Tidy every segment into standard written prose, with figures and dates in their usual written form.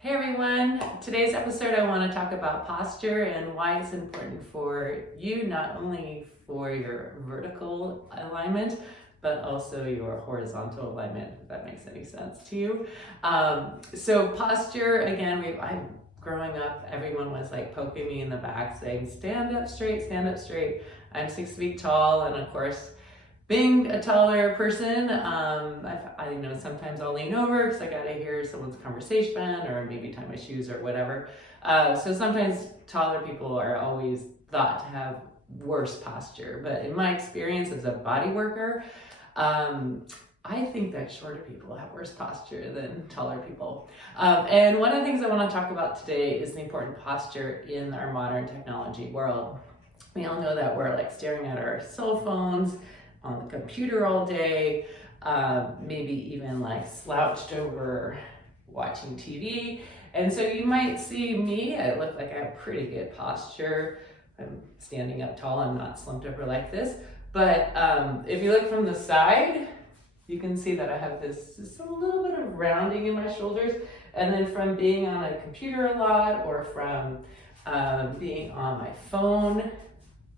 Hey everyone! Today's episode I want to talk about posture and why it's important for you, not only for your vertical alignment, but also your horizontal alignment, if that makes any sense to you. So posture, again, I'm growing up, everyone was like poking me in the back saying, stand up straight, stand up straight. I'm 6 feet tall, and of course, being a taller person, I know sometimes I'll lean over because I gotta hear someone's conversation or maybe tie my shoes or whatever. So sometimes taller people are always thought to have worse posture. But in my experience as a body worker, I think that shorter people have worse posture than taller people. And one of the things I want to talk about today is the important posture in our modern technology world. We all know that we're like staring at our cell phones, on the computer all day, maybe even like slouched over watching TV. And so you might see me, I look like I have pretty good posture. I'm standing up tall, I'm not slumped over like this. But if you look from the side, you can see that I have this a little bit of rounding in my shoulders. And then from being on a computer a lot, or from being on my phone,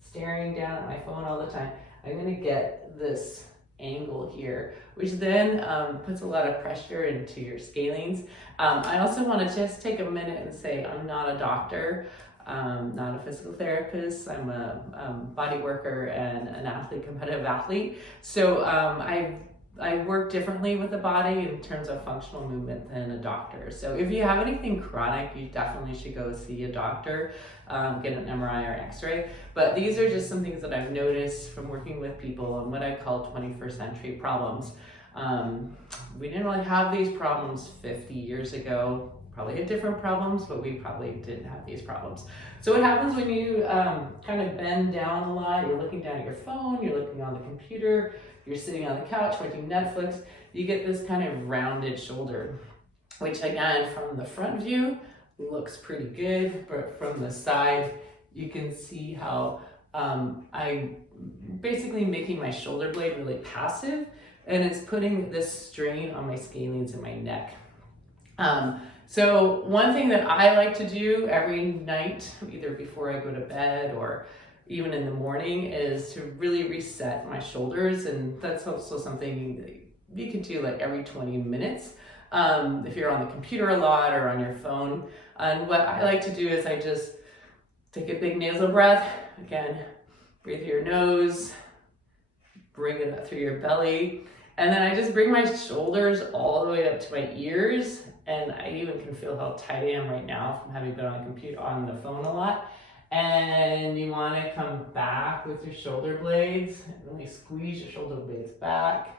staring down at my phone all the time, I'm gonna get this angle here, which then puts a lot of pressure into your scalenes. I also wanna just take a minute and say I'm not a doctor, not a physical therapist. I'm a body worker and an athlete, competitive athlete. So I work differently with the body in terms of functional movement than a doctor. So if you have anything chronic, you definitely should go see a doctor, get an MRI or an X-ray. But these are just some things that I've noticed from working with people and what I call 21st century problems. We didn't really have these problems 50 years ago. Probably had different problems, but we probably didn't have these problems. So what happens when you kind of bend down a lot, you're looking down at your phone, you're looking on the computer, you're sitting on the couch watching Netflix, you get this kind of rounded shoulder, which again, from the front view, looks pretty good, but from the side, you can see how I'm basically making my shoulder blade really passive, and it's putting this strain on my scalenes in my neck. So one thing that I like to do every night, either before I go to bed or even in the morning, is to really reset my shoulders. And that's also something you can do like every 20 minutes if you're on the computer a lot or on your phone. And what I like to do is I just take a big nasal breath. Again, breathe through your nose, bring it up through your belly. And then I just bring my shoulders all the way up to my ears. And I even can feel how tight I am right now from having been on the phone a lot. And you want to come back with your shoulder blades, and really squeeze your shoulder blades back.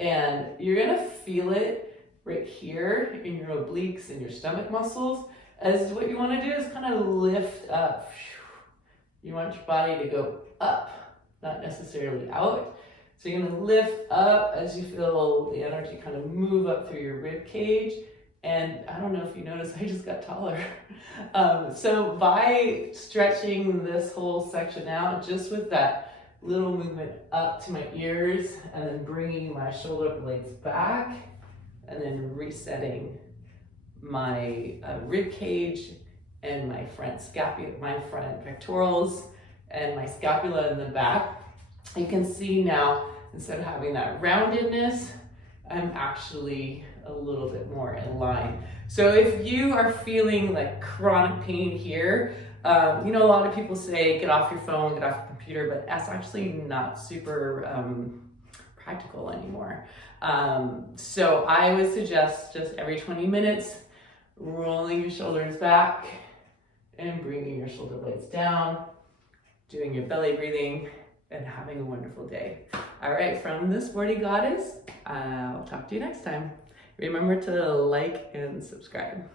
And you're gonna feel it right here in your obliques and your stomach muscles. As what you want to do is kind of lift up. You want your body to go up, not necessarily out. So you're gonna lift up as you feel the energy kind of move up through your rib cage. And I don't know if you noticed, I just got taller. So by stretching this whole section out, just with that little movement up to my ears, and then bringing my shoulder blades back, and then resetting my rib cage and my front pectorals and my scapula in the back, you can see now, instead of having that roundedness, I'm actually a little bit more in line. So if you are feeling like chronic pain here, a lot of people say get off your phone, get off your computer, but that's actually not super practical anymore. So I would suggest just every 20 minutes, rolling your shoulders back and bringing your shoulder blades down, doing your belly breathing, and having a wonderful day. All right, from the Sporty Goddess, I'll talk to you next time. Remember to like and subscribe.